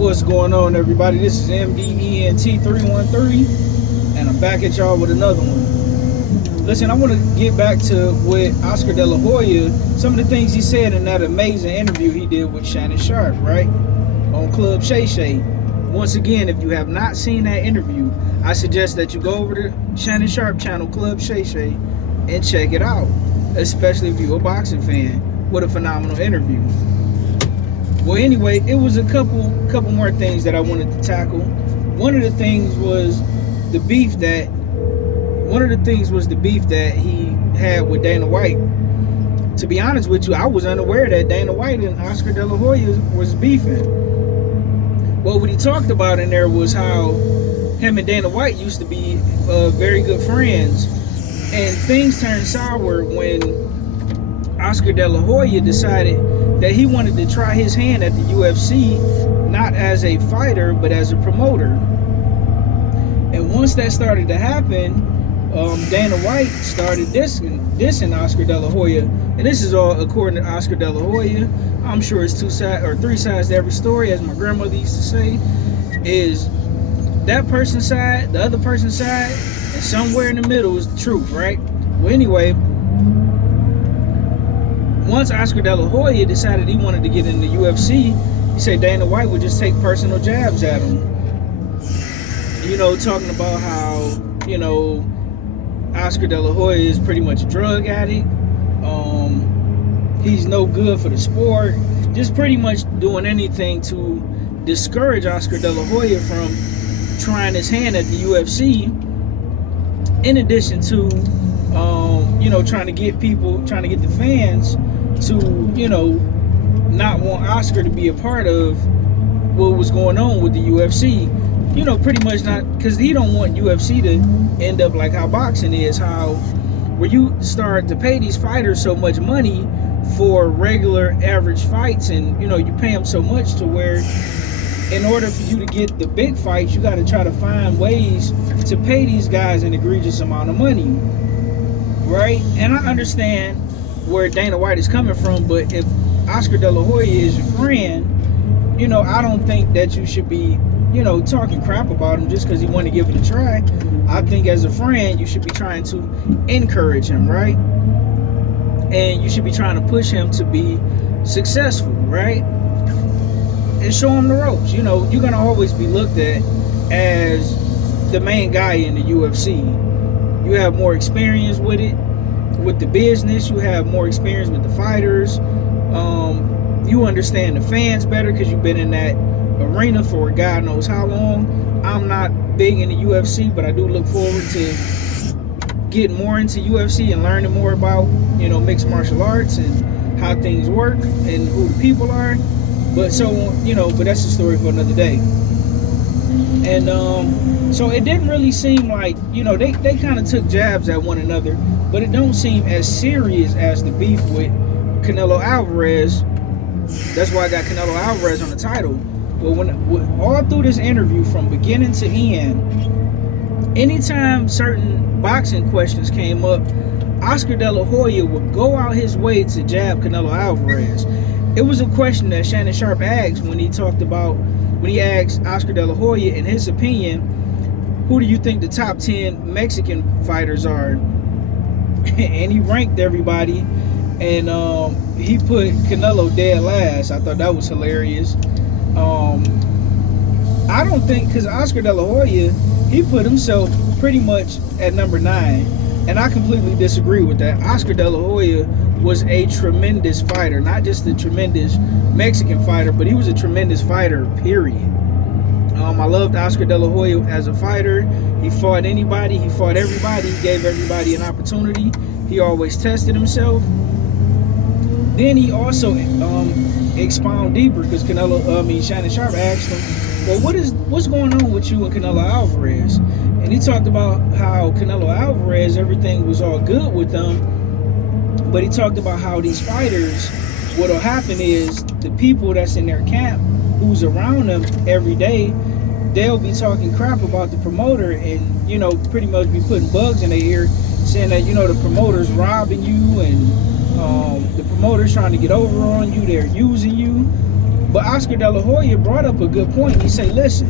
What's going on, everybody? This is MDENT313, and I'm back at y'all with another one. Listen, I want to get back to with Oscar De La Hoya, some of the things he said in that amazing interview he did with Shannon Sharpe, right? On Club Shay Shay. Once again, if you have not seen that interview, I suggest that you go over to Shannon Sharpe channel, Club Shay Shay, and check it out. Especially if you're a boxing fan. What a phenomenal interview. Well, anyway, it was a couple more things that I wanted to tackle. One of the things was the beef that he had with Dana White. To be honest with you, I was unaware that Dana White and Oscar De La Hoya was beefing. Well, what he talked about in there was how him and Dana White used to be very good friends, and things turned sour when Oscar De La Hoya decided that he wanted to try his hand at the UFC, not as a fighter, but as a promoter. And once that started to happen, Dana White started dissing Oscar De La Hoya. And this is all according to Oscar De La Hoya. I'm sure it's two sides or three sides to every story, as my grandmother used to say. Is that person's side, the other person's side, and somewhere in the middle is the truth, right? Well, anyway, once Oscar De La Hoya decided he wanted to get in the UFC, he said Dana White would just take personal jabs at him. You know, talking about how, you know, Oscar De La Hoya is pretty much a drug addict. He's no good for the sport. Just pretty much doing anything to discourage Oscar De La Hoya from trying his hand at the UFC. In addition to, you know, trying to get the fans to, you know, not want Oscar to be a part of what was going on with the UFC. You know, pretty much not, because he don't want UFC to end up like how boxing is, how where you start to pay these fighters so much money for regular average fights, and you know, you pay them so much to where in order for you to get the big fights, you got to try to find ways to pay these guys an egregious amount of money, right? And I understand where Dana White is coming from, but if Oscar De La Hoya is your friend, you know, I don't think that you should be, you know, talking crap about him just because he wanted to give it a try. I think as a friend, you should be trying to encourage him, right? And you should be trying to push him to be successful, right? And show him the ropes. You know, you're going to always be looked at as the main guy in the UFC. You have more experience with it, with the business. You have more experience with the fighters. You understand the fans better because you've been in that arena for God knows how long. I'm not big in the UFC, but I do look forward to getting more into UFC and learning more about, you know, mixed martial arts and how things work and who the people are. But so, you know, but that's a story for another day. And so it didn't really seem like, you know, they kind of took jabs at one another, but it don't seem as serious as the beef with Canelo Alvarez. That's why I got Canelo Alvarez on the title. But when all through this interview, from beginning to end, anytime certain boxing questions came up, Oscar De La Hoya would go out his way to jab Canelo Alvarez. It was a question that Shannon Sharpe asked when he asked Oscar De La Hoya, in his opinion, who do you think the top 10 Mexican fighters are? And he ranked everybody, and he put Canelo dead last. I thought that was hilarious. I don't think, because Oscar De La Hoya, he put himself pretty much at number 9, and I completely disagree with that. Oscar De La Hoya was a tremendous fighter, not just a tremendous Mexican fighter, but he was a tremendous fighter, period. I loved Oscar De La Hoya as a fighter. He fought anybody, he fought everybody, he gave everybody an opportunity. He always tested himself. Then he also expound deeper, because Shannon Sharpe asked him, well, what's going on with you and Canelo Alvarez? And he talked about how Canelo Alvarez, everything was all good with them, but he talked about how these fighters, what'll happen is the people that's in their camp, who's around them every day, they'll be talking crap about the promoter and, you know, pretty much be putting bugs in their ear, saying that, you know, the promoter's robbing you and the promoter's trying to get over on you, they're using you. But Oscar De La Hoya brought up a good point. He said, listen,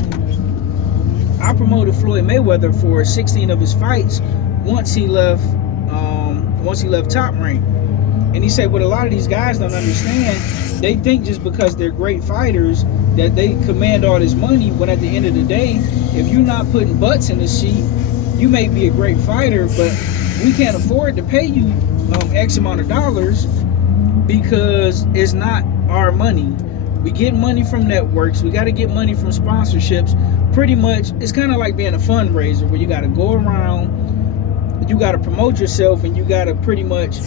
I promoted Floyd Mayweather for 16 of his fights once he left Top Rank. And he said what a lot of these guys don't understand, they think just because they're great fighters that they command all this money, when at the end of the day, if you're not putting butts in the seat, you may be a great fighter, but we can't afford to pay you X amount of dollars because it's not our money. We get money from networks. We got to get money from sponsorships. Pretty much, it's kind of like being a fundraiser where you got to go around, you got to promote yourself, and you got to pretty much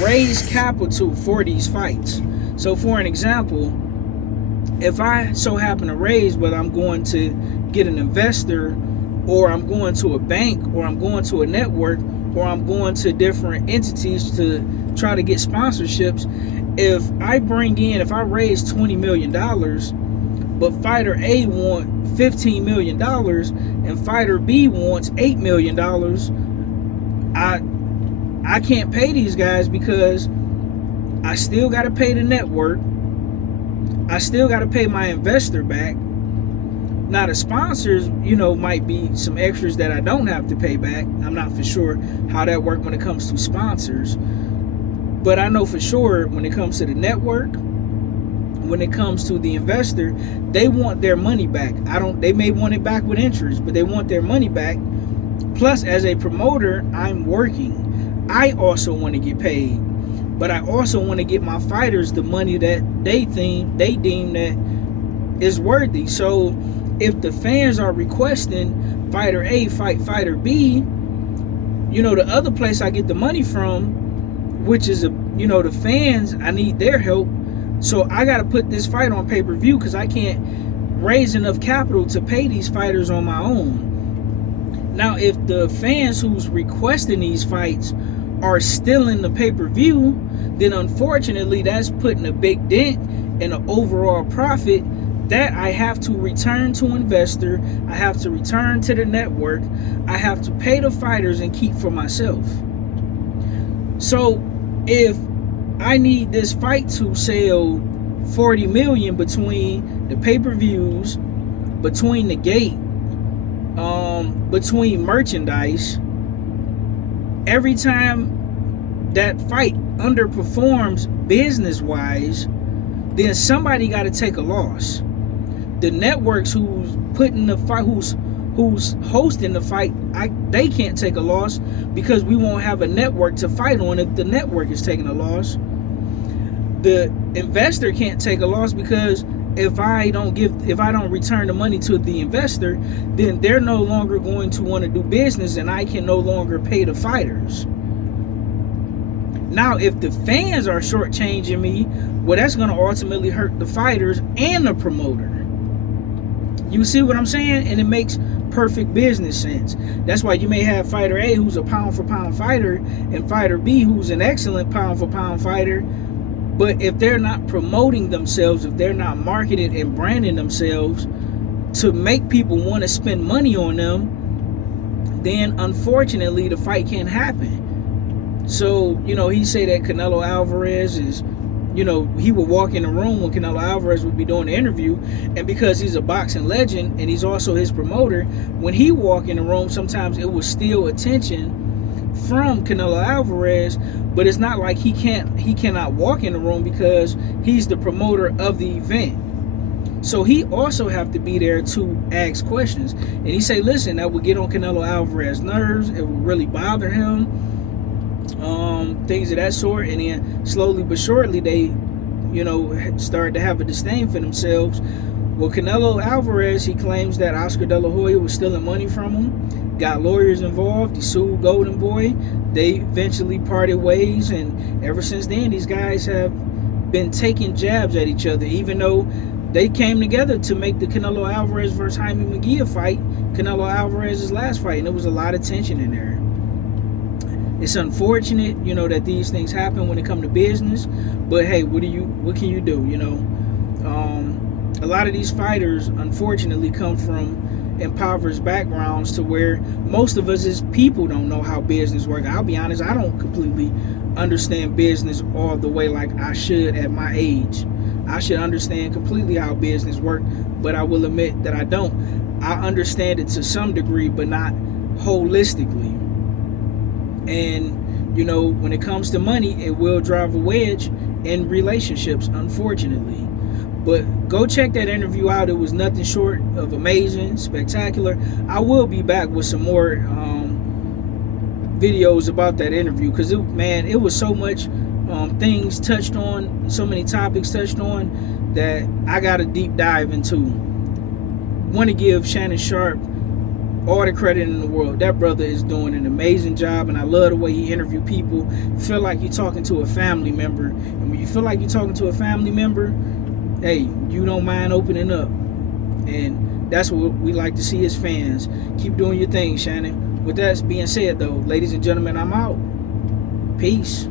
raise capital for these fights. So for an example, if I so happen to raise, whether I'm going to get an investor, or I'm going to a bank, or I'm going to a network, or I'm going to different entities to try to get sponsorships, if I raise $20 million, but fighter A wants $15 million and fighter B wants $8 million, I can't pay these guys because I still got to pay the network. I still got to pay my investor back. Now the sponsors, might be some extras that I don't have to pay back. I'm not for sure how that works when it comes to sponsors. But I know for sure when it comes to the network, when it comes to the investor, they want their money back. They may want it back with interest, but they want their money back. Plus, as a promoter, I'm working. I also want to get paid, but I also want to get my fighters the money that they deem that is worthy. So if the fans are requesting fighter A fight fighter B, the other place I get the money from, which is the fans, I need their help. So I got to put this fight on pay-per-view because I can't raise enough capital to pay these fighters on my own. Now, if the fans who's requesting these fights are still in the pay-per-view, then unfortunately that's putting a big dent in the overall profit that I have to return to investor, I have to return to the network, I have to pay the fighters and keep for myself. So if I need this fight to sell 40 million between the pay-per-views, between the gate, between merchandise, every time that fight underperforms business-wise, then somebody got to take a loss. The networks who's putting the fight, who's hosting the fight, they can't take a loss because we won't have a network to fight on if the network is taking a loss. The investor can't take a loss because if I don't return the money to the investor, then they're no longer going to want to do business and I can no longer pay the fighters. Now, if the fans are shortchanging me, well, that's going to ultimately hurt the fighters and the promoter. You see what I'm saying? And it makes perfect business sense. That's why you may have fighter A who's a pound-for-pound fighter and fighter B who's an excellent pound-for-pound fighter. But if they're not promoting themselves, if they're not marketing and branding themselves to make people want to spend money on them, then unfortunately the fight can't happen. So, he say that Canelo Alvarez is, he would walk in the room when Canelo Alvarez would be doing the interview, and because he's a boxing legend and he's also his promoter, when he walk in the room, sometimes it would steal attention from Canelo Alvarez, but it's not like he cannot walk in the room because he's the promoter of the event. So he also have to be there to ask questions. And he say, listen, that would get on Canelo Alvarez's nerves. It would really bother him. Things of that sort. And then slowly but surely they, started to have a disdain for themselves. Well, Canelo Alvarez, he claims that Oscar De La Hoya was stealing money from him, got lawyers involved, he sued Golden Boy. They eventually parted ways, and ever since then, these guys have been taking jabs at each other, even though they came together to make the Canelo Alvarez versus Jaime Munguia fight Canelo Alvarez's last fight, and there was a lot of tension in there. It's unfortunate, that these things happen when it comes to business, but hey, what can you do, A lot of these fighters, unfortunately, come from impoverished backgrounds to where most of us as people don't know how business works. I'll be honest, I don't completely understand business all the way like I should at my age. I should understand completely how business works, but I will admit that I don't. I understand it to some degree, but not holistically. And, you know, when it comes to money, it will drive a wedge in relationships, unfortunately. But go check that interview out. It was nothing short of amazing, spectacular. I will be back with some more videos about that interview, because it was so much things touched on, so many topics touched on, that I got a deep dive into. Want to give Shannon Sharpe all the credit in the world. That brother is doing an amazing job, and I love the way he interview people. You feel like you're talking to a family member, and when you feel like you're talking to a family member, hey, you don't mind opening up. And that's what we like to see as fans. Keep doing your thing, Shannon. With that being said, though, ladies and gentlemen, I'm out. Peace.